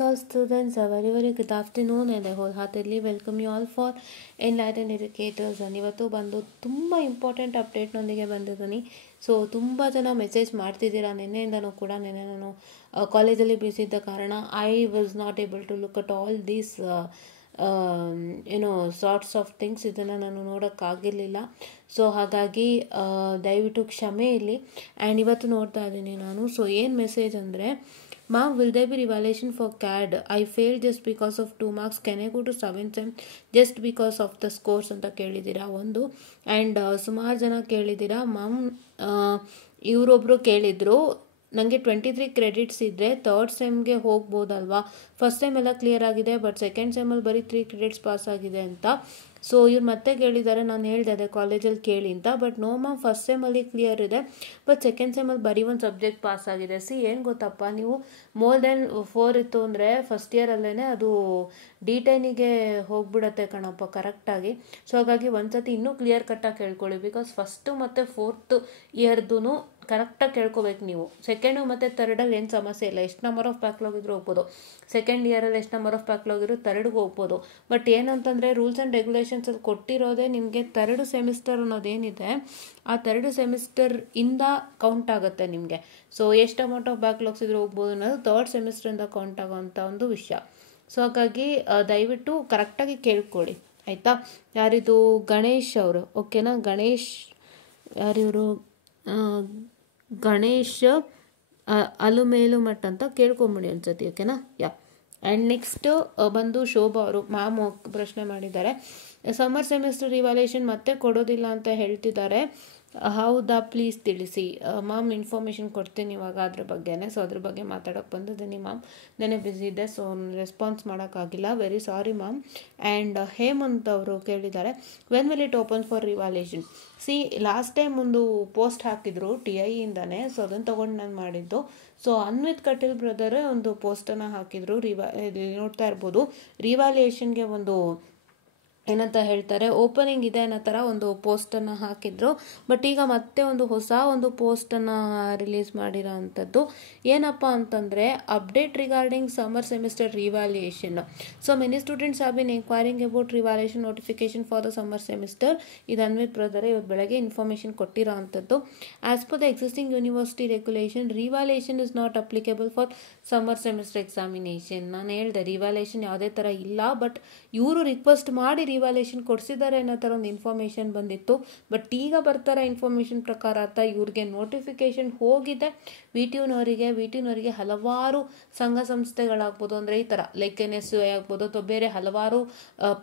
All students, a very good afternoon and I wholeheartedly welcome you all for Enlightened Educators. ಇವತ್ತು ಬಂದು ತುಂಬ important ಅಪ್ಡೇಟ್ನೊಂದಿಗೆ ಬಂದಿದ್ದೀನಿ. So ತುಂಬ ಜನ ಮೆಸೇಜ್ ಮಾಡ್ತಿದ್ದೀರಾ. ನಿನ್ನೆಯಿಂದನೂ ಕೂಡ ನಿನ್ನೆ ನಾನು ಕಾಲೇಜಲ್ಲಿ ಬ್ಯುಸಿ ಇದ್ದ ಕಾರಣ I was not able to look at all these sorts of things. ಇದನ್ನು ನಾನು ನೋಡೋಕ್ಕಾಗಿರಲಿಲ್ಲ. ಸೊ ಹಾಗಾಗಿ ದಯವಿಟ್ಟು ಕ್ಷಮೆ ಇರಲಿ. ಆ್ಯಂಡ್ ಇವತ್ತು ನೋಡ್ತಾ ಇದ್ದೀನಿ ನಾನು. ಸೊ ಏನು ಮೆಸೇಜ್ ಅಂದರೆ, Ma'am, will there be revaluation for CAD? I failed just because of 2 marks. Can I go to 7th sem just because of the scores ಅಂತ ಕೇಳಿದ್ದೀರಾ ಒಂದು. ಆ್ಯಂಡ್ ಸುಮಾರು ಜನ ಕೇಳಿದ್ದೀರಾ. ಮ್ಯಾಮ್, ಇವರೊಬ್ಬರು ಕೇಳಿದರು, ನನಗೆ 23 ಕ್ರೆಡಿಟ್ಸ್ ಇದ್ದರೆ ಥರ್ಡ್ ಸೆಮ್ಗೆ ಹೋಗ್ಬೋದಲ್ವಾ? ಫಸ್ಟ್ ಸೆಮ್ ಎಲ್ಲ ಕ್ಲಿಯರ್ ಆಗಿದೆ, ಬಟ್ ಸೆಕೆಂಡ್ ಸೆಮ್ಮಲ್ಲಿ ಬರೀ 3 ಕ್ರೆಡಿಟ್ಸ್ ಪಾಸ್ ಆಗಿದೆ ಅಂತ. ಸೊ ಇವ್ರು ಮತ್ತೆ ಕೇಳಿದ್ದಾರೆ. ನಾನು ಹೇಳಿದೆ ಅದೇ ಕಾಲೇಜಲ್ಲಿ ಕೇಳಿ ಅಂತ. ಬಟ್ ನೋ ಮ್ಯಾಮ್, ಫಸ್ಟ್ ಸೆಮ್ಮಲ್ಲಿ ಕ್ಲಿಯರ್ ಇದೆ, ಬಟ್ ಸೆಕೆಂಡ್ ಸೆಮ್ಮಲ್ಲಿ ಬರೀ ಒಂದು ಸಬ್ಜೆಕ್ಟ್ ಪಾಸ್ ಆಗಿದೆ. ಏನು ಗೊತ್ತಪ್ಪ, ನೀವು ಮೋರ್ ದೆನ್ 4 ಇತ್ತು ಅಂದರೆ ಫಸ್ಟ್ ಇಯರಲ್ಲೇ ಅದು D10ಗೆ ಹೋಗ್ಬಿಡತ್ತೆ ಕಣಪ್ಪ ಕರೆಕ್ಟಾಗಿ. ಸೊ ಹಾಗಾಗಿ ಒಂದ್ಸತಿ ಇನ್ನೂ ಕ್ಲಿಯರ್ ಕಟ್ಟಾಗಿ ಕೇಳ್ಕೊಳ್ಳಿ. ಬಿಕಾಸ್ ಫಸ್ಟು ಮತ್ತು 4th ಇಯರ್ದು ಕರೆಕ್ಟಾಗಿ ಕೇಳ್ಕೊಬೇಕು ನೀವು. ಸೆಕೆಂಡು ಮತ್ತು ಥರ್ಡಲ್ಲಿ ಏನು ಸಮಸ್ಯೆ ಇಲ್ಲ, ಎಷ್ಟು ನಂಬರ್ ಆಫ್ ಬ್ಯಾಕ್ಲಾಗ್ ಇದ್ರೂ ಹೋಗ್ಬೋದು. ಸೆಕೆಂಡ್ ಇಯರಲ್ಲಿ ಎಷ್ಟು ನಂಬರ್ ಆಫ್ ಬ್ಯಾಕ್ಲಾಗ್ ಇರೋ ಥರ್ಡ್ಗೆ ಹೋಗ್ಬೋದು. ಬಟ್ ಏನಂತಂದರೆ ರೂಲ್ಸ್ ಆ್ಯಂಡ್ ರೆಗ್ಯುಲೇಷನ್ಸಲ್ಲಿ ಕೊಟ್ಟಿರೋದೇ ನಿಮಗೆ 3rd ಸೆಮಿಸ್ಟರ್ ಅನ್ನೋದೇನಿದೆ, ಆ 3rd ಸೆಮಿಸ್ಟರ್ ಇಂದ ಕೌಂಟ್ ಆಗುತ್ತೆ ನಿಮಗೆ. ಸೊ ಎಷ್ಟು ಅಮೌಂಟ್ ಆಫ್ ಬ್ಯಾಕ್ಲಾಗ್ಸ್ ಇದ್ರೂ ಹೋಗ್ಬೋದು ಅನ್ನೋದು 3rd ಸೆಮಿಸ್ಟ್ರಿಂದ ಕೌಂಟ್ ಆಗೋವಂಥ ಒಂದು ವಿಷಯ. ಸೊ ಹಾಗಾಗಿ ದಯವಿಟ್ಟು ಕರೆಕ್ಟಾಗಿ ಕೇಳ್ಕೊಳ್ಳಿ, ಆಯಿತಾ? ಯಾರಿದು ಗಣೇಶ್ ಅವರು, ಓಕೆನಾ? ಗಣೇಶ್ ಯಾರಿವರು? ಗಣೇಶ್ ಅಲುಮೇಲು ಮಠ ಅಂತ ಕೇಳ್ಕೊಂಬಿಡಿ ಅನ್ಸತಿ, ಓಕೆನಾ? ಆ್ಯಂಡ್ ನೆಕ್ಸ್ಟ್ ಬಂದು ಶೋಭಾ ಅವರು. ಮ್ಯಾಮ್ ಪ್ರಶ್ನೆ ಮಾಡಿದ್ದಾರೆ, ಸಮ್ಮರ್ ಸೆಮಿಸ್ಟರ್ ರಿವ್ಯಾಲ್ಯೂಯೇಷನ್ ಮತ್ತೆ ಕೊಡೋದಿಲ್ಲ ಅಂತ ಹೇಳ್ತಿದ್ದಾರೆ, ಹೌದಾ? ಪ್ಲೀಸ್ ತಿಳಿಸಿ. ಮ್ಯಾಮ್, ಇನ್ಫಾರ್ಮೇಷನ್ ಕೊಡ್ತೀನಿ ಇವಾಗ ಅದ್ರ ಬಗ್ಗೆನೇ. ಸೊ ಅದ್ರ ಬಗ್ಗೆ ಮಾತಾಡೋಕ್ಕೆ ಬಂದಿದ್ದೀನಿ ಮ್ಯಾಮ್. ನೆನೆ ಬ್ಯುಸಿ ಇದೆ, ಸೊ ರೆಸ್ಪಾನ್ಸ್ ಮಾಡೋಕ್ಕಾಗಿಲ್ಲ, very sorry ma'am. And Hemant ಅವರು ಕೇಳಿದ್ದಾರೆ, when will it open for revaluation? Last time ಒಂದು ಪೋಸ್ಟ್ ಹಾಕಿದ್ರು TI ಇಂದಾನೆ, ಸೊ ಅದನ್ನು ತೊಗೊಂಡು ನಾನು ಮಾಡಿದ್ದು. ಸೊ ಅನ್ವಿತ್ ಕಟೀಲ್ ಬ್ರದರೇ ಒಂದು ಪೋಸ್ಟನ್ನು ಹಾಕಿದ್ರು. ನೋಡ್ತಾ ಇರ್ಬೋದು, ರಿವ್ಯಾಲ್ಯೂಯೇಷನ್ಗೆ ಒಂದು ಏನಂತ ಹೇಳ್ತಾರೆ, ಓಪನಿಂಗ್ ಇದೆ ಅನ್ನೋ ಥರ ಒಂದು ಪೋಸ್ಟನ್ನು ಹಾಕಿದ್ರು. ಬಟ್ ಈಗ ಮತ್ತೆ ಹೊಸ ಒಂದು ಪೋಸ್ಟನ್ನು ರಿಲೀಸ್ ಮಾಡಿರೋ ಅಂಥದ್ದು. ಏನಪ್ಪ ಅಂತಂದರೆ, update regarding summer semester revaluation. So many students have been enquiring about revaluation notification for the summer semester. ಇದು ಅನ್ವಿತ್ ಬ್ರದರ್ ಇವತ್ತು ಬೆಳಗ್ಗೆ ಇನ್ಫಾರ್ಮೇಷನ್ ಕೊಟ್ಟಿರೋ ಅಂಥದ್ದು. As per the existing university regulation, revaluation is not applicable for summer semester examination. ನಾನು ಹೇಳಿದೆ revaluation ಯಾವುದೇ ಥರ ಇಲ್ಲ, ಬಟ್ ಇವರು ರಿಕ್ವೆಸ್ಟ್ ಮಾಡಿ ರಿವ್ಯಾಲ್ಯೂಯೇಷನ್ ಕೊಡಿಸಿದ್ದಾರೆ ಅನ್ನೋ ಥರ ಒಂದು ಇನ್ಫಾರ್ಮೇಷನ್ ಬಂದಿತ್ತು. ಬಟ್ ಈಗ ಬರ್ತಾರ ಇನ್ಫಾರ್ಮೇಷನ್ ಪ್ರಕಾರ ಅಂತ ಇವ್ರಿಗೆ ನೋಟಿಫಿಕೇಶನ್ ಹೋಗಿದೆ. ವಿ ಟಿ ಯುನವರಿಗೆ ಹಲವಾರು ಸಂಘ ಸಂಸ್ಥೆಗಳಾಗ್ಬೋದು, ಅಂದರೆ ಈ ಥರ ಲೈಕ್ NSUI ಆಗ್ಬೋದು ಅಥವಾ ಬೇರೆ ಹಲವಾರು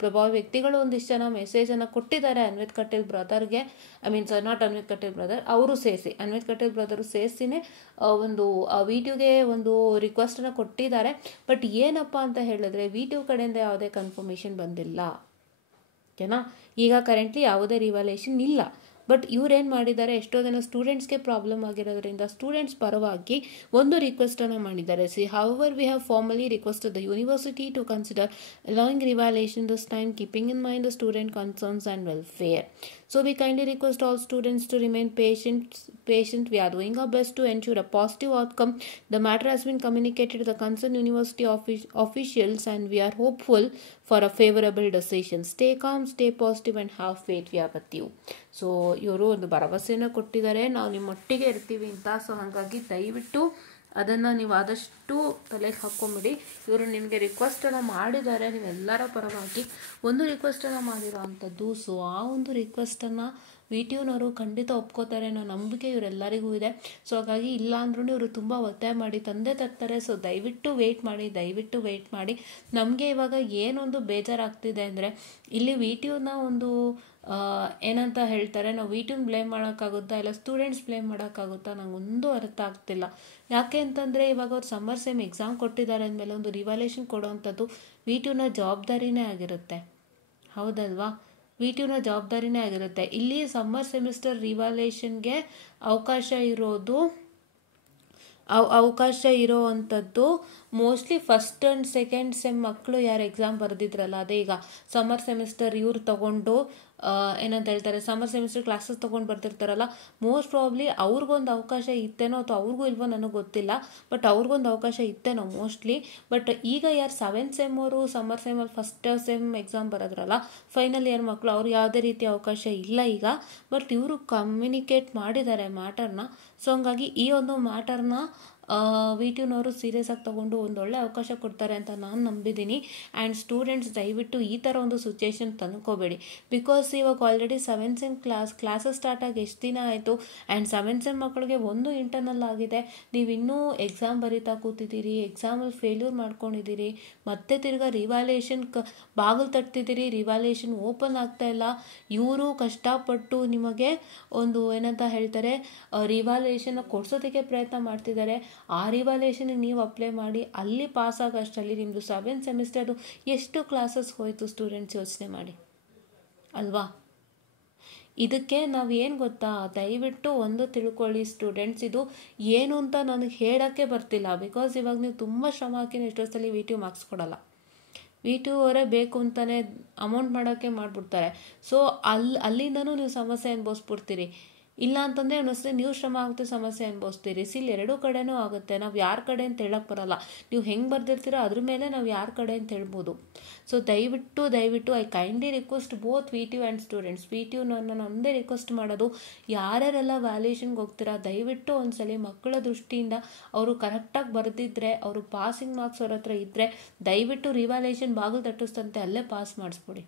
ಪ್ರಭಾವಿ ವ್ಯಕ್ತಿಗಳು ಒಂದಿಷ್ಟು ಜನ ಮೆಸೇಜನ್ನು ಕೊಟ್ಟಿದ್ದಾರೆ ಅನ್ವಿತ್ ಕಟೀಲ್ ಬ್ರದರ್ಗೆ. ನಾಟ್ ಅನ್ವಿತ್ ಕಟೀಲ್ ಬ್ರದರ್, ಅವರು ಸೇರಿಸಿ, ಅನ್ವಿತ್ ಕಟೀಲ್ ಬ್ರದರು ಸೇರಿಸಿನೇ ಒಂದು VTUಗೆ ಒಂದು ರಿಕ್ವೆಸ್ಟನ್ನು ಕೊಟ್ಟಿದ್ದಾರೆ. ಬಟ್ ಏನಪ್ಪ ಅಂತ ಹೇಳಿದ್ರೆ, VTU ಕಡೆಯಿಂದ ಯಾವುದೇ ಕನ್ಫರ್ಮೇಷನ್ ಬಂದಿಲ್ಲ, ಓಕೆನಾ? ಈಗ ಕರೆಂಟ್ಲಿ ಯಾವುದೇ ರಿವ್ಯಾಲ್ಯೂಯೇಷನ್ ಇಲ್ಲ. ಬಟ್ ಇವ್ರೇನು ಮಾಡಿದ್ದಾರೆ, ಎಷ್ಟೋ ಜನ ಸ್ಟೂಡೆಂಟ್ಸ್ಗೆ ಪ್ರಾಬ್ಲಮ್ ಆಗಿರೋದ್ರಿಂದ ಸ್ಟೂಡೆಂಟ್ಸ್ ಪರವಾಗಿ ಒಂದು ರಿಕ್ವೆಸ್ಟನ್ನು ಮಾಡಿದ್ದಾರೆ. However we have formally requested the university to consider allowing revaluation this time, keeping in mind the student concerns and welfare. So we kindly request all students to remain patient. We are doing our best to ensure a positive outcome. The matter has been communicated to the concerned university officials and we are hopeful for a favorable decision. Stay calm, stay positive and have faith. We are with you. So ಇವರು ಒಂದು ಭರವಸೆಯನ್ನು ಕೊಟ್ಟಿದ್ದಾರೆ, ನಾವು ನಿಮ್ಮೊಟ್ಟಿಗೆ ಇರ್ತೀವಿ ಅಂತ. So ಹಾಗಾಗಿ ದಯವಿಟ್ಟು ಅದನ್ನು ನೀವು ಆದಷ್ಟು ತಲೆಗೆ ಹಾಕ್ಕೊಂಬಿಡಿ. ಇವರು ನಿಮಗೆ ರಿಕ್ವೆಸ್ಟನ್ನು ಮಾಡಿದ್ದಾರೆ, ನೀವೆಲ್ಲರ ಪರವಾಗಿ ಒಂದು ರಿಕ್ವೆಸ್ಟನ್ನು ಮಾಡಿರೋ ಅಂಥದ್ದು. ಸೊ ಆ ಒಂದು ರಿಕ್ವೆಸ್ಟನ್ನು VTU ನವರು ಖಂಡಿತ ಒಪ್ಕೋತಾರೆ ಅನ್ನೋ ನಂಬಿಕೆ ಇವರೆಲ್ಲರಿಗೂ ಇದೆ. ಸೊ ಹಾಗಾಗಿ ಇಲ್ಲ ಅಂದ್ರೂ ಇವರು ತುಂಬ ಒತ್ತಾಯ ಮಾಡಿ ತಂದೆ ತರ್ತಾರೆ. ಸೊ ದಯವಿಟ್ಟು ವೆಯ್ಟ್ ಮಾಡಿ. ನಮಗೆ ಇವಾಗ ಏನೊಂದು ಬೇಜಾರಾಗ್ತಿದೆ ಅಂದರೆ, ಇಲ್ಲಿ VTUನ ಒಂದು ಏನಂತ ಹೇಳ್ತಾರೆ, ನಾವು VTUನ ಬ್ಲೇಮ್ ಮಾಡೋಕ್ಕಾಗುತ್ತಾ ಇಲ್ಲ ಸ್ಟೂಡೆಂಟ್ಸ್ ಬ್ಲೇಮ್ ಮಾಡೋಕ್ಕಾಗುತ್ತಾ, ನಂಗೊಂದು ಅರ್ಥ ಆಗ್ತಿಲ್ಲ. ಯಾಕೆ ಅಂತಂದರೆ, ಇವಾಗ ಅವ್ರು ಸಮ್ಮರ್ ಸೆಮ್ ಎಕ್ಸಾಮ್ ಕೊಟ್ಟಿದ್ದಾರೆ ಅಂದಮೇಲೆ ಒಂದು ರಿವ್ಯಾಲ್ಯೂಯೇಷನ್ ಕೊಡೋವಂಥದ್ದು VTUನ ಜವಾಬ್ದಾರಿನೇ ಆಗಿರುತ್ತೆ, ಹೌದಲ್ವಾ? VTUನ ಜವಾಬ್ದಾರಿನೇ ಆಗಿರುತ್ತೆ. ಇಲ್ಲಿ ಸಮ್ಮರ್ ಸೆಮಿಸ್ಟರ್ ರಿವ್ಯಾಲ್ಯೂಯೇಷನ್ಗೆ ಅವಕಾಶ ಇರೋವಂಥದ್ದು mostly first and second sem ಮಕ್ಕಳು ಯಾರು ಎಕ್ಸಾಮ್ ಬರೆದಿದ್ರಲ್ಲ, ಅದೇ ಈಗ ಸಮ್ಮರ್ ಸೆಮಿಸ್ಟರ್ ಇವ್ರು ತಗೊಂಡು ಏನಂತ ಹೇಳ್ತಾರೆ ಸಮ್ಮರ್ ಸೆಮಿಸ್ಟರ್ ಕ್ಲಾಸಸ್ ತೊಗೊಂಡು ಬರ್ತಿರ್ತಾರಲ್ಲ, ಮೋಸ್ಟ್ ಪ್ರಾಬ್ಲಿ ಅವ್ರಿಗೊಂದು ಅವಕಾಶ ಇತ್ತೇನೋ ಅಥವಾ ಅವ್ರಿಗೂ ಇಲ್ವೋ ನನಗೆ ಗೊತ್ತಿಲ್ಲ, ಬಟ್ ಅವ್ರಿಗೊಂದು ಅವಕಾಶ ಇತ್ತೇನೋ ಮೋಸ್ಟ್ಲಿ. ಬಟ್ ಈಗ ಯಾರು 7th ಸೆಮ್ ಅವರು ಸಮ್ಮರ್ ಸೆಮಲ್ಲಿ ಫಸ್ಟ್ ಸೆಮ್ ಎಕ್ಸಾಮ್ ಬರೋದ್ರಲ್ಲ, ಫೈನಲ್ ಇಯರ್ ಮಕ್ಕಳು, ಅವ್ರು ಯಾವುದೇ ರೀತಿ ಅವಕಾಶ ಇಲ್ಲ ಈಗ. ಬಟ್ ಇವರು ಕಮ್ಯುನಿಕೇಟ್ ಮಾಡಿದ್ದಾರೆ ಮ್ಯಾಟರ್ನ. ಸೊ ಹಂಗಾಗಿ ಈ ಒಂದು ಮ್ಯಾಟರ್ನ VTUನವರು ಸೀರಿಯಸ್ ಆಗಿ ತಗೊಂಡು ಒಂದೊಳ್ಳೆ ಅವಕಾಶ ಕೊಡ್ತಾರೆ ಅಂತ ನಾನು ನಂಬಿದ್ದೀನಿ. ಆ್ಯಂಡ್ ಸ್ಟೂಡೆಂಟ್ಸ್ ದಯವಿಟ್ಟು ಈ ಥರ ಒಂದು ಸಿಚುಯೇಷನ್ ತಂದ್ಕೋಬೇಡಿ. ಬಿಕಾಸ್ ಇವಾಗ already 7th sem classes start ಆಗಿ ಎಷ್ಟು ದಿನ ಆಯಿತು. ಆ್ಯಂಡ್ 7th ಸೆಮ್ ಮಕ್ಕಳಿಗೆ ಒಂದು ಇಂಟರ್ನಲ್ ಆಗಿದೆ, ನೀವು ಇನ್ನೂ ಎಕ್ಸಾಮ್ ಬರೀತಾ ಕೂತಿದ್ದೀರಿ, ಎಕ್ಸಾಮಲ್ಲಿ ಫೇಲ್ಯೂರ್ ಮಾಡ್ಕೊಂಡಿದ್ದೀರಿ, ಮತ್ತೆ ತಿರ್ಗಾ ರಿವ್ಯಾಲ್ಯೂಯೇಷನ್ ಬಾಗಿಲು ತಟ್ತಿದ್ದೀರಿ, ರಿವ್ಯಾಲ್ಯೂಯೇಷನ್ ಓಪನ್ ಆಗ್ತಾ ಇಲ್ಲ. ಇವರು ಕಷ್ಟಪಟ್ಟು ನಿಮಗೆ ಒಂದು ಏನಂತ ಹೇಳ್ತಾರೆ ರಿವ್ಯಾಲ್ಯೂಯೇಷನ್ನ ಕೊಡ್ಸೋದಕ್ಕೆ ಪ್ರಯತ್ನ ಮಾಡ್ತಿದ್ದಾರೆ. ಆ ರಿವ್ಯಾಲ್ಯೂಯೇಷನ್ಗೆ ನೀವು ಅಪ್ಲೈ ಮಾಡಿ ಅಲ್ಲಿ ಪಾಸ್ ಆಗೋಷ್ಟರಲ್ಲಿ ನಿಮ್ಮದು 7th ಸೆಮಿಸ್ಟರು ಎಷ್ಟು ಕ್ಲಾಸಸ್ ಹೋಯಿತು ಸ್ಟೂಡೆಂಟ್ಸ್, ಯೋಚನೆ ಮಾಡಿ ಅಲ್ವಾ. ಇದಕ್ಕೆ ನಾವು ಏನು ಗೊತ್ತಾ, ದಯವಿಟ್ಟು ಒಂದು ತಿಳ್ಕೊಳ್ಳಿ ಸ್ಟೂಡೆಂಟ್ಸ್, ಇದು ಏನು ಅಂತ ನನಗೆ ಹೇಳೋಕ್ಕೆ ಬರ್ತಿಲ್ಲ. ಬಿಕಾಸ್ ಇವಾಗ ನೀವು ತುಂಬ ಶ್ರಮ ಹಾಕಿ ಎಷ್ಟೊತ್ತಲ್ಲಿ VTU ಮಾರ್ಕ್ಸ್ ಕೊಡಲ್ಲ. VTU ಅವರೇ ಬೇಕು ಅಂತಲೇ ಅಮೌಂಟ್ ಮಾಡೋಕ್ಕೆ ಮಾಡಿಬಿಡ್ತಾರೆ. ಸೊ ಅಲ್ಲಿಂದನೂ ನೀವು ಸಮಸ್ಯೆ ಅನುಭವಿಸ್ಬಿಡ್ತೀರಿ. ಇಲ್ಲ ಅಂತಂದರೆ ಅನ್ನಿಸ್ತದೆ ನೀವು ಶ್ರಮ ಆಗುತ್ತೆ, ಸಮಸ್ಯೆ ಅನುಭವಿಸ್ತೀರಿ. ಇಲ್ಲಿ ಎರಡೂ ಕಡೆನೂ ಆಗುತ್ತೆ. ನಾವು ಯಾರ ಕಡೆ ಅಂತ ಹೇಳಕ್ಕೆ ಬರಲ್ಲ. ನೀವು ಹೆಂಗೆ ಬರ್ದಿರ್ತೀರೋ ಅದ್ರ ಮೇಲೆ ನಾವು ಯಾರ ಕಡೆ ಅಂತ ಹೇಳ್ಬೋದು. ಸೊ ದಯವಿಟ್ಟು I kindly request both VTU and students. VTU ನಾನು ಒಂದೇ ರಿಕ್ವೆಸ್ಟ್ ಮಾಡೋದು, ಯಾರ್ಯಾರೆಲ್ಲ ವ್ಯಾಲ್ಯೂಯೇಷನ್ಗೆ ಹೋಗ್ತೀರಾ ದಯವಿಟ್ಟು ಒಂದ್ಸಲಿ ಮಕ್ಕಳ ದೃಷ್ಟಿಯಿಂದ ಅವರು ಕರೆಕ್ಟಾಗಿ ಬರೆದಿದ್ರೆ, ಅವರು ಪಾಸಿಂಗ್ ಮಾರ್ಕ್ಸ್ ಅವ್ರ ಹತ್ರ ಇದ್ದರೆ ದಯವಿಟ್ಟು ರಿವ್ಯಾಲ್ಯೂಯೇಷನ್ ಬಾಗಿಲು ತಟ್ಟಿಸ್ತಂತೆ ಅಲ್ಲೇ ಪಾಸ್ ಮಾಡಿಸ್ಬಿಡಿ.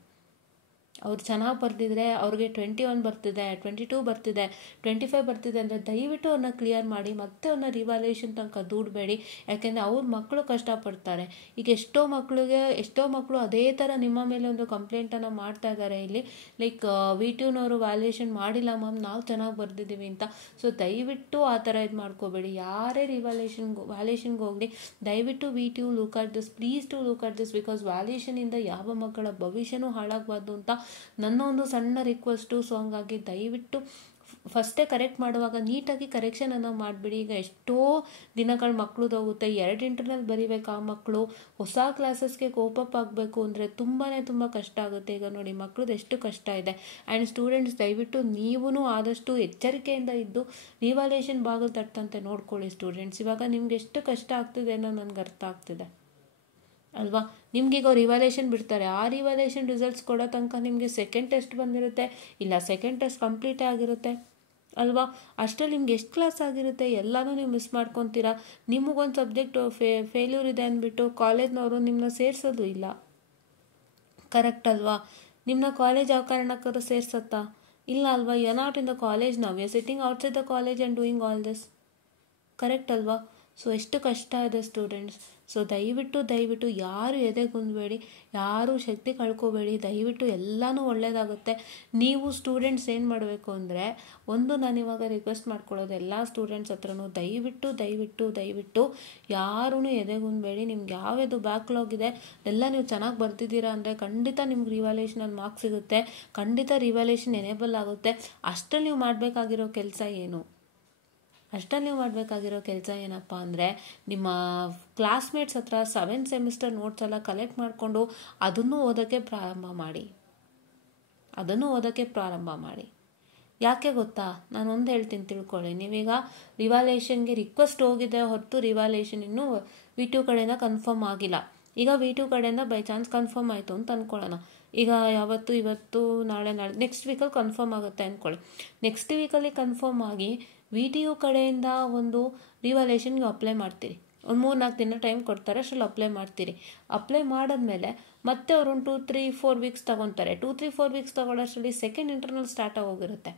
ಅವ್ರು ಚೆನ್ನಾಗಿ ಬರ್ತಿದ್ರೆ, ಅವ್ರಿಗೆ 21 ಬರ್ತಿದೆ, 22 ಬರ್ತಿದೆ, 25 ಬರ್ತಿದೆ ಅಂದರೆ ದಯವಿಟ್ಟು ಅವ್ರನ್ನ ಕ್ಲಿಯರ್ ಮಾಡಿ. ಮತ್ತೆ ಅವ್ರನ್ನ ರಿವ್ಯಾಲ್ಯೂಯೇಷನ್ ತನಕ ದೂಡಬೇಡಿ. ಯಾಕೆಂದರೆ ಅವ್ರ ಮಕ್ಕಳು ಕಷ್ಟಪಡ್ತಾರೆ. ಈಗ ಎಷ್ಟೋ ಮಕ್ಕಳು ಅದೇ ಥರ ನಿಮ್ಮ ಮೇಲೆ ಒಂದು ಕಂಪ್ಲೇಂಟನ್ನು ಮಾಡ್ತಾ ಇದ್ದಾರೆ ಇಲ್ಲಿ, ಲೈಕ್ VTUನವರು ವ್ಯಾಲ್ಯೂಯೇಷನ್ ಮಾಡಿಲ್ಲ ಮ್ಯಾಮ್, ನಾವು ಚೆನ್ನಾಗಿ ಬರ್ದಿದ್ದೀವಿ ಅಂತ. ಸೊ ದಯವಿಟ್ಟು ಆ ಥರ ಇದು ಮಾಡ್ಕೋಬೇಡಿ. ಯಾರೇ ವ್ಯಾಲ್ಯೂಯೇಷನ್ಗೆ ಹೋಗಲಿ ದಯವಿಟ್ಟು VTU look at this, please to look at this. Because ವ್ಯಾಲ್ಯೂಯೇಷನಿಂದ ಯಾವ ಮಕ್ಕಳ ಭವಿಷ್ಯನೂ ಹಾಳಾಗಬಾರ್ದು ಅಂತ ನನ್ನ ಒಂದು ಸಣ್ಣ ರಿಕ್ವೆಸ್ಟು. ಸೊ ಹಂಗಾಗಿ ದಯವಿಟ್ಟು ಫಸ್ಟೇ ಕರೆಕ್ಟ್ ಮಾಡುವಾಗ ನೀಟಾಗಿ ಕರೆಕ್ಷನನ್ನು ಮಾಡಿಬಿಡಿ. ಈಗ ಎಷ್ಟೋ ದಿನಗಳ ಮಕ್ಕಳದು ಹೋಗುತ್ತೆ, 2 ಇಂಟರ್ನಲ್ ಬರೀಬೇಕು. ಆ ಮಕ್ಕಳು ಹೊಸ ಕ್ಲಾಸಸ್ಗೆ ಕೋಪಪ್ ಆಗಬೇಕು ಅಂದರೆ ತುಂಬ ಕಷ್ಟ ಆಗುತ್ತೆ. ಈಗ ನೋಡಿ ಮಕ್ಕಳದ್ದು ಎಷ್ಟು ಕಷ್ಟ ಇದೆ. ಆ್ಯಂಡ್ ಸ್ಟೂಡೆಂಟ್ಸ್ ದಯವಿಟ್ಟು ನೀವೂ ಆದಷ್ಟು ಎಚ್ಚರಿಕೆಯಿಂದ ಇದ್ದು ರಿವ್ಯಾಲ್ಯೂಯೇಷನ್ ಬಾಗಿಲು ತಟ್ಟಂತೆ ನೋಡ್ಕೊಳ್ಳಿ ಸ್ಟೂಡೆಂಟ್ಸ್. ಇವಾಗ ನಿಮ್ಗೆ ಎಷ್ಟು ಕಷ್ಟ ಆಗ್ತಿದೆ ಅನ್ನೋ ನನಗೆ ಅರ್ಥ ಆಗ್ತಿದೆ ಅಲ್ವಾ. ನಿಮ್ಗೀಗ ರಿವ್ಯಾಲ್ಯೂಯೇಷನ್ ಬಿಡ್ತಾರೆ, ಆ ರಿವ್ಯಾಲ್ಯೂಯೇಷನ್ ರಿಸಲ್ಟ್ಸ್ ಕೊಡೋ ತನಕ ನಿಮಗೆ ಸೆಕೆಂಡ್ ಟೆಸ್ಟ್ ಬಂದಿರುತ್ತೆ, ಇಲ್ಲ ಸೆಕೆಂಡ್ ಟೆಸ್ಟ್ ಕಂಪ್ಲೀಟೇ ಆಗಿರುತ್ತೆ ಅಲ್ವಾ. ಅಷ್ಟರಲ್ಲಿ ನಿಮ್ಗೆ ಎಷ್ಟು ಕ್ಲಾಸ್ ಆಗಿರುತ್ತೆ ಎಲ್ಲನೂ ನೀವು ಮಿಸ್ ಮಾಡ್ಕೊತೀರಾ. ನಿಮಗೊಂದು ಸಬ್ಜೆಕ್ಟ್ ಫೇಲ್ಯೂರ್ ಇದೆ ಅಂದ್ಬಿಟ್ಟು ಕಾಲೇಜ್ನವರು ನಿಮ್ಮನ್ನ ಸೇರಿಸೋದು ಇಲ್ಲ, ಕರೆಕ್ಟ್ ಅಲ್ವಾ. ನಿಮ್ಮನ್ನ ಕಾಲೇಜ್ ಯಾವ ಕಾರಣಕ್ಕಾದ್ರೂ ಸೇರ್ಸತ್ತಾ? ಇಲ್ಲ ಅಲ್ವಾ. You are not in the college now, you are sitting outside the college and doing all this, correct ಅಲ್ವಾ. ಸೊ ಎಷ್ಟು ಕಷ್ಟ ಇದೆ ಸ್ಟೂಡೆಂಟ್ಸ್. ಸೊ ದಯವಿಟ್ಟು ಯಾರು ಎದೆಗುಂದಬೇಡಿ, ಯಾರು ಶಕ್ತಿ ಕಳ್ಕೊಬೇಡಿ. ದಯವಿಟ್ಟು ಎಲ್ಲನೂ ಒಳ್ಳೆಯದಾಗುತ್ತೆ. ನೀವು ಸ್ಟೂಡೆಂಟ್ಸ್ ಏನು ಮಾಡಬೇಕು ಅಂದರೆ, ಒಂದು ನಾನಿವಾಗ ರಿಕ್ವೆಸ್ಟ್ ಮಾಡ್ಕೊಳ್ಳೋದು ಎಲ್ಲ ಸ್ಟೂಡೆಂಟ್ಸ್ ಹತ್ರನೂ, ದಯವಿಟ್ಟು ಯಾರೂ ಎದೆಗುಂದಬೇಡಿ. ನಿಮ್ಗೆ ಯಾವ್ದು ಬ್ಯಾಕ್ಲಾಗ್ ಇದೆ ಎಲ್ಲ ನೀವು ಚೆನ್ನಾಗಿ ಬರ್ತಿದ್ದೀರಾ ಅಂದರೆ ಖಂಡಿತ ನಿಮ್ಗೆ ರಿವ್ಯಾಲ್ಯೂಯೇಷನಲ್ಲಿ ಮಾರ್ಕ್ಸ್ ಸಿಗುತ್ತೆ, ಖಂಡಿತ ರಿವ್ಯಾಲ್ಯೂಯೇಷನ್ ಎನೇಬಲ್ ಆಗುತ್ತೆ. ಅಷ್ಟರಲ್ಲಿ ನೀವು ಮಾಡಬೇಕಾಗಿರೋ ಕೆಲಸ ಏನಪ್ಪ ಅಂದರೆ, ನಿಮ್ಮ ಕ್ಲಾಸ್ಮೇಟ್ಸ್ ಹತ್ರ 7th ಸೆಮಿಸ್ಟರ್ ನೋಟ್ಸ್ ಎಲ್ಲ ಕಲೆಕ್ಟ್ ಮಾಡಿಕೊಂಡು ಅದನ್ನು ಓದೋಕ್ಕೆ ಪ್ರಾರಂಭ ಮಾಡಿ. ಯಾಕೆ ಗೊತ್ತಾ, ನಾನು ಒಂದು ಹೇಳ್ತೀನಿ ತಿಳ್ಕೊಳ್ಳಿ. ನೀವೀಗ ರಿವ್ಯಾಲ್ಯೂಯೇಷನ್ಗೆ ರಿಕ್ವೆಸ್ಟ್ ಹೋಗಿದೆ ಹೊರತು ರಿವ್ಯಾಲ್ಯೂಯೇಷನ್ ಇನ್ನೂ VTU ಕಡೆಯಿಂದ ಕನ್ಫರ್ಮ್ ಆಗಿಲ್ಲ. ಈಗ VTU ಕಡೆಯಿಂದ ಬೈ ಚಾನ್ಸ್ ಕನ್ಫರ್ಮ್ ಆಯಿತು ಅಂತ ಅಂದ್ಕೊಳ್ಳೋಣ. ಈಗ ಇವತ್ತು ನಾಳೆ ನೆಕ್ಸ್ಟ್ ವೀಕಲ್ಲಿ ಕನ್ಫರ್ಮ್ ಆಗುತ್ತೆ ಅಂದ್ಕೊಳ್ಳಿ. ನೆಕ್ಸ್ಟ್ ವೀಕಲ್ಲಿ ಕನ್ಫರ್ಮ್ ಆಗಿ VTU ಕಡೆಯಿಂದ ಒಂದು ರಿವ್ಯಾಲ್ಯೂಯೇಷನ್ಗೆ ಅಪ್ಲೈ ಮಾಡ್ತೀರಿ. ಒಂದು 3-4 ದಿನ ಟೈಮ್ ಕೊಡ್ತಾರೆ, ಅಷ್ಟರಲ್ಲಿ ಅಪ್ಲೈ ಮಾಡ್ತೀರಿ. ಅಪ್ಲೈ ಮಾಡಿದ್ಮೇಲೆ ಮತ್ತೆ ಅವರು ಒಂದು 2-3-4 ವೀಕ್ಸ್ ತೊಗೊತಾರೆ. 2-3-4 ವೀಕ್ಸ್ ತೊಗೊಳ್ಳೋಷ್ಟರಲ್ಲಿ ಸೆಕೆಂಡ್ ಇಂಟರ್ನಲ್ ಸ್ಟಾರ್ಟ್ ಆಗೋಗಿರುತ್ತೆ.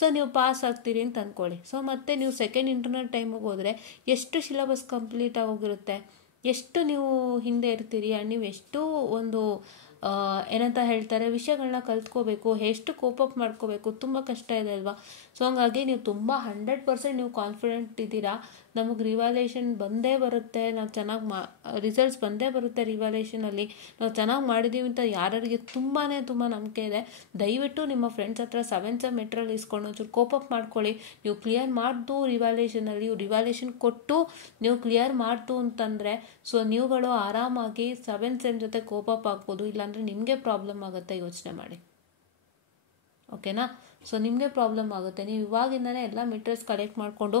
ಸೊ ನೀವು ಪಾಸ್ ಆಗ್ತೀರಿ ಅಂತ ಅಂದ್ಕೊಳ್ಳಿ. ಸೊ ಮತ್ತೆ ನೀವು ಸೆಕೆಂಡ್ ಇಂಟರ್ನಲ್ ಟೈಮಿಗೆ ಹೋದರೆ ಎಷ್ಟು ಸಿಲೆಬಸ್ ಕಂಪ್ಲೀಟ್ ಆಗೋಗಿರುತ್ತೆ, ಎಷ್ಟು ನೀವು ಹಿಂದೆ ಇರ್ತೀರಿ. ಆ್ಯಂಡ್ ನೀವು ಎಷ್ಟು ಒಂದು ಏನಂತ ಹೇಳ್ತಾರೆ ವಿಷಯಗಳನ್ನ ಕಲ್ತ್ಕೋಬೇಕು, ಎಷ್ಟು ಕೋಪಪ್ ಮಾಡ್ಕೋಬೇಕು, ತುಂಬ ಕಷ್ಟ ಇದೆ ಅಲ್ವಾ. ಸೊ ಹಂಗಾಗಿ ನೀವು ತುಂಬ 100% ನೀವು ಕಾನ್ಫಿಡೆಂಟ್ ಇದ್ದೀರಾ, ನಮಗೆ ರಿವ್ಯಾಲ್ಯೂಯೇಷನ್ ಬಂದೇ ಬರುತ್ತೆ, ನಾವು ಚೆನ್ನಾಗಿ ರಿಸಲ್ಟ್ಸ್ ಬಂದೇ ಬರುತ್ತೆ, ರಿವ್ಯಾಲ್ಯೂಯೇಷನಲ್ಲಿ ನಾವು ಚೆನ್ನಾಗಿ ಮಾಡಿದ್ದೀವಿ ಅಂತ ಯಾರಿಗೆ ತುಂಬ ನಂಬಿಕೆ ಇದೆ. ದಯವಿಟ್ಟು ನಿಮ್ಮ ಫ್ರೆಂಡ್ಸ್ ಹತ್ರ 7th ಸೆಮ್ ಮೆಟ್ರಿಯಲ್ ಇಸ್ಕೊಂಡು ಒಂಚೂರು ಕೋಪಪ್ ಮಾಡ್ಕೊಳ್ಳಿ. ನೀವು ಕ್ಲಿಯರ್ ಮಾಡ್ದು ರಿವ್ಯಾಲ್ಯೂಯೇಷನ್ ಕೊಟ್ಟು ನೀವು ಕ್ಲಿಯರ್ ಮಾಡ್ತು ಅಂತಂದರೆ ಸೊ ನೀವುಗಳು ಆರಾಮಾಗಿ 7th ಸೆಮ್ ಜೊತೆ ಕೋಪಪ್ ಆಗ್ಬೋದು. ಇಲ್ಲಾಂದರೆ ನಿಮಗೆ ಪ್ರಾಬ್ಲಮ್ ಆಗುತ್ತೆ, ಯೋಚನೆ ಮಾಡಿ. ಓಕೆನಾ. ಸೊ ನಿಮಗೆ ಪ್ರಾಬ್ಲಮ್ ಆಗುತ್ತೆ. ನೀವು ಇವಾಗಿಂದನೇ ಎಲ್ಲ ಮೆಟೀರಿಯಲ್ಸ್ ಕಲೆಕ್ಟ್ ಮಾಡಿಕೊಂಡು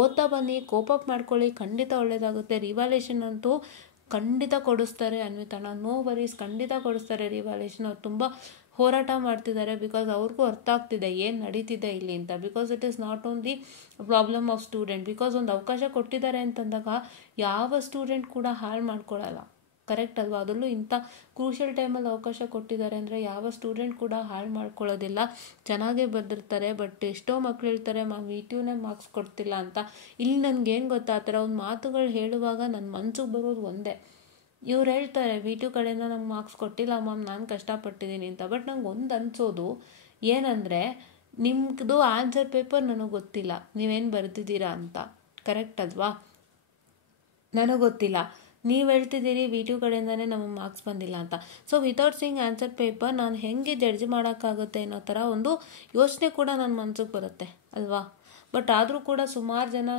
ಓದ್ತಾ ಬನ್ನಿ, ಕೋಪಪ್ ಮಾಡ್ಕೊಳ್ಳಿ, ಖಂಡಿತ ಒಳ್ಳೆಯದಾಗುತ್ತೆ. ರಿವಾಲ್ಯೂಷನ್ ಅಂತೂ ಖಂಡಿತ ಕೊಡಿಸ್ತಾರೆ ಅನ್ವಿತಣ್ಣ, ನೋ ವರೀಸ್, ಖಂಡಿತ ಕೊಡಿಸ್ತಾರೆ ರಿವಾಲ್ಯೂಷನ್. ಅವ್ರು ತುಂಬ ಹೋರಾಟ ಮಾಡ್ತಿದ್ದಾರೆ, ಬಿಕಾಸ್ ಅವ್ರಿಗೂ ಅರ್ಥ ಆಗ್ತಿದೆ ಏನು ನಡೀತಿದೆ ಇಲ್ಲಿ ಅಂತ. Because it is not own the problem of student, because ಒಂದು ಅವಕಾಶ ಕೊಟ್ಟಿದ್ದಾರೆ ಅಂತಂದಾಗ ಯಾವ ಸ್ಟೂಡೆಂಟ್ ಕೂಡ ಹಾಳು ಮಾಡ್ಕೊಳ್ಳಲ್ಲ, ಕರೆಕ್ಟ್ ಅಲ್ವಾ. ಅದರಲ್ಲೂ ಇಂಥ ಕ್ರೂಷಿಯಲ್ ಟೈಮಲ್ಲಿ ಅವಕಾಶ ಕೊಟ್ಟಿದ್ದಾರೆ ಅಂದರೆ ಯಾವ ಸ್ಟೂಡೆಂಟ್ ಕೂಡ ಹಾಳು ಮಾಡ್ಕೊಳ್ಳೋದಿಲ್ಲ, ಚೆನ್ನಾಗೇ ಬರೆದಿರ್ತಾರೆ. ಬಟ್ ಎಷ್ಟೋ ಮಕ್ಳು ಹೇಳ್ತಾರೆ ಮ್ಯಾಮ್ VTUನೇ ಮಾರ್ಕ್ಸ್ ಕೊಡ್ತಿಲ್ಲ ಅಂತ. ಇಲ್ಲಿ ನನಗೇನು ಗೊತ್ತಾ, ಆ ಥರ ಒಂದು ಮಾತುಗಳು ಹೇಳುವಾಗ ನನ್ನ ಮನ್ಸಿಗೆ ಬರೋದು ಒಂದೇ, ಇವ್ರು ಹೇಳ್ತಾರೆ VTU ಕಡೆಯಿಂದ ನಮ್ಗೆ ಮಾರ್ಕ್ಸ್ ಕೊಟ್ಟಿಲ್ಲ ಮ್ಯಾಮ್, ನಾನು ಕಷ್ಟಪಟ್ಟಿದ್ದೀನಿ ಅಂತ. ಬಟ್ ನಂಗೆ ಒಂದು ಅನಿಸೋದು ಏನಂದರೆ, ನಿಮ್ಮದು ಆನ್ಸರ್ ಪೇಪರ್ ನನಗೆ ಗೊತ್ತಿಲ್ಲ, ನೀವೇನು ಬರೆದಿದ್ದೀರಾ ಅಂತ, ಕರೆಕ್ಟ್ ಅಲ್ವಾ. ನನಗೆ ಗೊತ್ತಿಲ್ಲ, ನೀವು ಹೇಳ್ತಿದ್ದೀರಿ VTU ಕಡೆಯಿಂದನೇ ನಮಗೆ ಮಾರ್ಕ್ಸ್ ಬಂದಿಲ್ಲ ಅಂತ. So without seeing answer paper ನಾನು ಹೆಂಗೆ ಜಡ್ಜ್ ಮಾಡೋಕ್ಕಾಗುತ್ತೆ ಅನ್ನೋ ಥರ ಒಂದು ಯೋಚನೆ ಕೂಡ ನನ್ನ ಮನ್ಸಿಗೆ ಬರುತ್ತೆ ಅಲ್ವಾ. ಬಟ್ ಆದರೂ ಕೂಡ ಸುಮಾರು ಜನ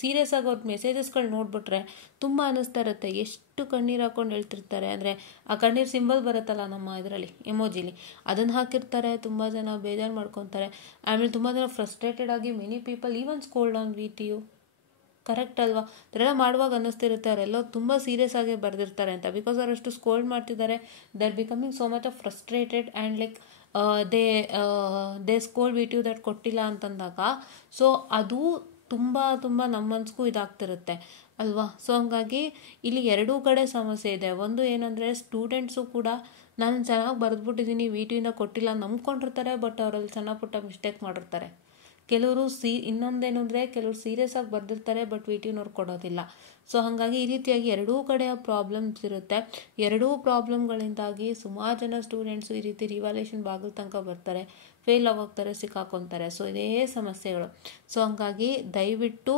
ಸೀರಿಯಸ್ ಆಗಿ ಅವ್ರ ಮೆಸೇಜಸ್ಗಳು ನೋಡಿಬಿಟ್ರೆ ತುಂಬ ಅನ್ನಿಸ್ತಾ ಇರುತ್ತೆ, ಎಷ್ಟು ಕಣ್ಣೀರು ಹಾಕ್ಕೊಂಡು ಹೇಳ್ತಿರ್ತಾರೆ. ಅಂದರೆ ಆ ಕಣ್ಣೀರು ಸಿಂಬಲ್ ಬರುತ್ತಲ್ಲ ನಮ್ಮ ಇದರಲ್ಲಿ ಎಮೋಜಿಲಿ, ಅದನ್ನು ಹಾಕಿರ್ತಾರೆ. ತುಂಬ ಜನ ಬೇಜಾರು ಮಾಡ್ಕೊತಾರೆ. ಆಮೇಲೆ ತುಂಬ ಜನ ಫ್ರಸ್ಟ್ರೇಟೆಡ್ ಆಗಿ many people even scold on VTU, correct ಅಲ್ವಾ. ಅದೆಲ್ಲ ಮಾಡುವಾಗ ಅನ್ನಿಸ್ತಿರುತ್ತೆ ಅವರೆಲ್ಲ ತುಂಬ ಸೀರಿಯಸ್ ಆಗಿ ಬರೆದಿರ್ತಾರೆ ಅಂತ. ಬಿಕಾಸ್ ಅವರಷ್ಟು ಸ್ಕೋಲ್ಡ್ ಮಾಡ್ತಿದ್ದಾರೆ, they are becoming so much of frustrated and like they scold VTU that ಕೊಟ್ಟಿಲ್ಲ ಅಂತಂದಾಗ, ಸೊ ಅದು ತುಂಬ ನಮ್ಮ ಮನ್ಸಿಗೂ ಇದಾಗ್ತಿರುತ್ತೆ ಅಲ್ವಾ. ಸೊ ಹಂಗಾಗಿ ಇಲ್ಲಿ ಎರಡೂ ಕಡೆ ಸಮಸ್ಯೆ ಇದೆ. ಒಂದು ಏನಂದರೆ ಸ್ಟೂಡೆಂಟ್ಸು ಕೂಡ ನಾನು ಚೆನ್ನಾಗಿ ಬರೆದ್ಬಿಟ್ಟಿದ್ದೀನಿ VTUಯಿಂದ ಕೊಟ್ಟಿಲ್ಲ ನಂಬ್ಕೊಂಡಿರ್ತಾರೆ, ಬಟ್ ಅವರಲ್ಲಿ ಸಣ್ಣ ಪುಟ್ಟ ಮಿಸ್ಟೇಕ್ ಮಾಡಿರ್ತಾರೆ. ಕೆಲವರು ಇನ್ನೊಂದೇನು ಅಂದರೆ ಕೆಲವರು ಸೀರಿಯಸ್ ಆಗಿ ಬರೆದಿರ್ತಾರೆ, ಬಟ್ VTUನವ್ರು ಕೊಡೋದಿಲ್ಲ. ಸೊ ಹಾಗಾಗಿ ಈ ರೀತಿಯಾಗಿ ಎರಡೂ ಕಡೆಯ ಪ್ರಾಬ್ಲಮ್ಸ್ ಇರುತ್ತೆ. ಎರಡೂ ಪ್ರಾಬ್ಲಮ್ಗಳಿಂದಾಗಿ ಸುಮಾರು ಜನ ಸ್ಟೂಡೆಂಟ್ಸು ಈ ರೀತಿ ರಿವಾಲ್ಯೂಷನ್ ಬಾಗಿಲು ತನಕ ಬರ್ತಾರೆ, ಫೇಲ್ ಆಗೋಗ್ತಾರೆ, ಸಿಕ್ಕಾಕೊತಾರೆ. ಸೊ ಇದೇ ಸಮಸ್ಯೆಗಳು. ಸೊ ಹಂಗಾಗಿ ದಯವಿಟ್ಟು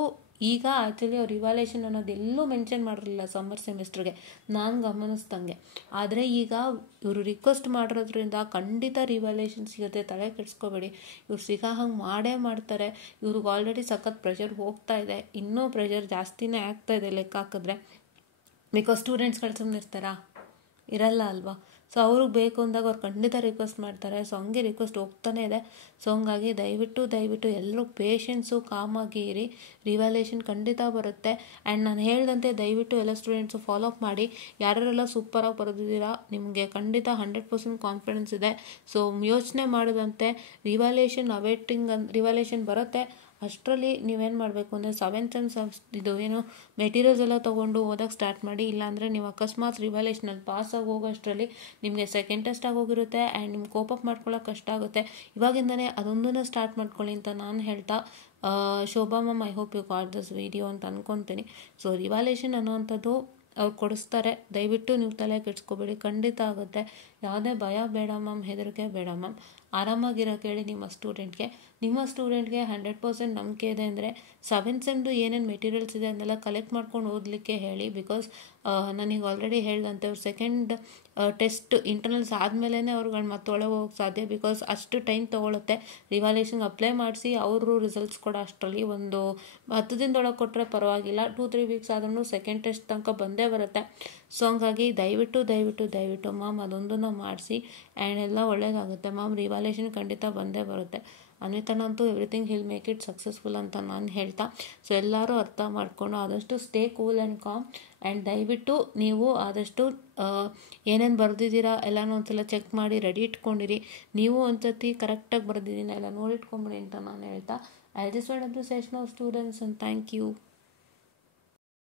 ಈಗ ಆ್ಯಕ್ಚುಲಿ ಅವ್ರು ರಿವಾಲ್ಯೂಷನ್ ಅನ್ನೋದೆಲ್ಲೂ ಮೆನ್ಷನ್ ಮಾಡಿರಲಿಲ್ಲ ಸಮ್ಮರ್ ಸೆಮಿಸ್ಟ್ರಿಗೆ, ನಾನು ಗಮನಿಸ್ದಂಗೆ. ಆದರೆ ಈಗ ಇವರು ರಿಕ್ವೆಸ್ಟ್ ಮಾಡಿರೋದ್ರಿಂದ ಖಂಡಿತ ರಿವಾಲ್ಯೂಷನ್ ಸಿಗುತ್ತೆ, ತಲೆ ಕೆಡಿಸ್ಕೋಬೇಡಿ. ಇವ್ರು ಸಿಗೋ ಹಂಗೆ ಮಾಡೇ ಮಾಡ್ತಾರೆ. ಇವ್ರಿಗೆ ಆಲ್ರೆಡಿ ಸಖತ್ ಪ್ರೆಷರ್ ಹೋಗ್ತಾ ಇದೆ, ಇನ್ನೂ ಪ್ರೆಷರ್ ಜಾಸ್ತಿನೇ ಆಗ್ತಾ ಇದೆ ಲೆಕ್ಕ ಹಾಕಿದ್ರೆ. ಬಿಕಾಸ್ ಸ್ಟೂಡೆಂಟ್ಸ್ಗಳು ಸುಮ್ಮನೆ ಇರ್ತಾರಾ, ಇರಲ್ಲ ಅಲ್ವಾ. ಸೊ ಅವ್ರಿಗೆ ಬೇಕು ಅಂದಾಗ ಅವ್ರು ಖಂಡಿತ ರಿಕ್ವೆಸ್ಟ್ ಮಾಡ್ತಾರೆ. ಸೊ ಹಂಗೆ ರಿಕ್ವೆಸ್ಟ್ ಹೋಗ್ತಾನೆ ಇದೆ. ಸೊ ಹಂಗಾಗಿ ದಯವಿಟ್ಟು ಎಲ್ಲರೂ ಪೇಷನ್ಸು, ಕಾಮಾಗಿ ಇರಿ, ರಿವಾಲ್ಯೂಷನ್ ಖಂಡಿತ ಬರುತ್ತೆ. ಆ್ಯಂಡ್ ನಾನು ಹೇಳ್ದಂತೆ ದಯವಿಟ್ಟು ಎಲ್ಲ ಸ್ಟೂಡೆಂಟ್ಸು ಫಾಲೋ ಅಪ್ ಮಾಡಿ. ಯಾರೆಲ್ಲ ಸೂಪರಾಗಿ ಬರೆದಿದ್ದೀರಾ ನಿಮಗೆ ಖಂಡಿತ 100% ಕಾನ್ಫಿಡೆನ್ಸ್ ಇದೆ. ಸೊ ಯೋಚನೆ ಮಾಡೋದಂತೆ ರಿವಾಲ್ಯೂಷನ್ ಬರುತ್ತೆ. ಅಷ್ಟರಲ್ಲಿ ನೀವೇನು ಮಾಡಬೇಕು ಅಂದರೆ 7th ಸೆಮ್ ಇದು ಏನು ಮೆಟೀರಿಯಲ್ಸ್ ಎಲ್ಲ ತೊಗೊಂಡು ಓದೋಕ್ಕೆ ಸ್ಟಾರ್ಟ್ ಮಾಡಿ. ಇಲ್ಲಾಂದರೆ ನೀವು ಅಕಸ್ಮಾತ್ ರಿವಾಲ್ಯೂಷನಲ್ಲಿ ಪಾಸಾಗಿ ಹೋಗೋಷ್ಟರಲ್ಲಿ ನಿಮಗೆ ಸೆಕೆಂಡ್ ಟೆಸ್ಟ್ ಆಗೋಗಿರುತ್ತೆ ಆ್ಯಂಡ್ ನಿಮ್ಗೆ ಕೋಪಪ್ ಮಾಡ್ಕೊಳ್ಳೋಕೆ ಕಷ್ಟ ಆಗುತ್ತೆ. ಇವಾಗಿಂದನೇ ಅದೊಂದನ್ನು ಸ್ಟಾರ್ಟ್ ಮಾಡ್ಕೊಳ್ಳಿ ಅಂತ ನಾನು ಹೇಳ್ತಾ, Shobha ma'am, I hope you got this video ಅಂತ ಅಂದ್ಕೊತೀನಿ. ಸೊ ರಿವಾಲ್ಯೂಷನ್ ಅನ್ನೋವಂಥದ್ದು ಅವ್ರು ಕೊಡಿಸ್ತಾರೆ, ದಯವಿಟ್ಟು ನೀವು ತಲೆ ಕೆಡಿಸ್ಕೋಬೇಡಿ, ಖಂಡಿತ ಆಗುತ್ತೆ. ಯಾವುದೇ ಭಯ ಬೇಡ ಮ್ಯಾಮ್, ಹೆದರಿಕೆ ಬೇಡ ಮ್ಯಾಮ್, ಆರಾಮಾಗಿರೋಕೆ ಹೇಳಿ ನಿಮ್ಮ ಸ್ಟೂಡೆಂಟ್ಗೆ 100% ನಂಬಿಕೆ ಇದೆ ಅಂದರೆ 7th ಸೆಮ್ದು ಏನೇನು ಮೆಟೀರಿಯಲ್ಸ್ ಇದೆ ಅದನ್ನೆಲ್ಲ ಕಲೆಕ್ಟ್ ಮಾಡ್ಕೊಂಡು ಓದಲಿಕ್ಕೆ ಹೇಳಿ. ಬಿಕಾಸ್ ನನಗೆ ಆಲ್ರೆಡಿ ಹೇಳ್ದಂತೆ ಅವ್ರು ಸೆಕೆಂಡ್ ಟೆಸ್ಟ್ ಇಂಟರ್ನಲ್ಸ್ ಆದಮೇಲೆ ಅವ್ರುಗಳು ಮತ್ತೆ ಒಳಗೆ ಹೋಗೋಕ್ಕೆ ಸಾಧ್ಯ. ಬಿಕಾಸ್ ಅಷ್ಟು ಟೈಮ್ ತೊಗೊಳುತ್ತೆ. ರಿವಾಲ್ಯೂಷನ್ಗೆ ಅಪ್ಲೈ ಮಾಡಿಸಿ ಅವರು ರಿಸಲ್ಟ್ಸ್ ಕೊಡೋ ಅಷ್ಟರಲ್ಲಿ ಒಂದು 10 ದಿನದೊಳಗೆ ಕೊಟ್ಟರೆ ಪರವಾಗಿಲ್ಲ, 2-3 ವೀಕ್ಸ್ ಆದ್ರೂ ಸೆಕೆಂಡ್ ಟೆಸ್ಟ್ ತನಕ ಬಂದೇ ಬರುತ್ತೆ. ಸೊ ಹಂಗಾಗಿ ದಯವಿಟ್ಟು ಮ್ಯಾಮ್ ಅದೊಂದನ್ನು ಮಾಡಿಸಿ ಆ್ಯಂಡ್ ಎಲ್ಲ ಒಳ್ಳೇದಾಗುತ್ತೆ ಮ್ಯಾಮ್. ರಿವಾಲ್ಯೂಷನ್ ಖಂಡಿತ ಬಂದೇ ಬರುತ್ತೆ. ಅನ್ವಿತಣ್ಣ ಅಂತೂ everything will make it successful ಅಂತ ನಾನು ಹೇಳ್ತಾ, ಸೊ ಎಲ್ಲರೂ ಅರ್ಥ ಮಾಡಿಕೊಂಡು ಆದಷ್ಟು stay cool and com. And ದಯವಿಟ್ಟು ನೀವು ಆದಷ್ಟು ಏನೇನು ಬರೆದಿದ್ದೀರಾ ಎಲ್ಲನೂ ಒಂದ್ಸಲ ಚೆಕ್ ಮಾಡಿ ರೆಡಿ ಇಟ್ಕೊಂಡಿರಿ. ನೀವು ಒಂದ್ಸತಿ ಕರೆಕ್ಟಾಗಿ ಬರೆದಿದ್ದೀನಿ ಎಲ್ಲ ನೋಡಿಟ್ಕೊಂಬಿಡಿ ಅಂತ ನಾನು ಹೇಳ್ತಾ, I just want to say now students, and thank you.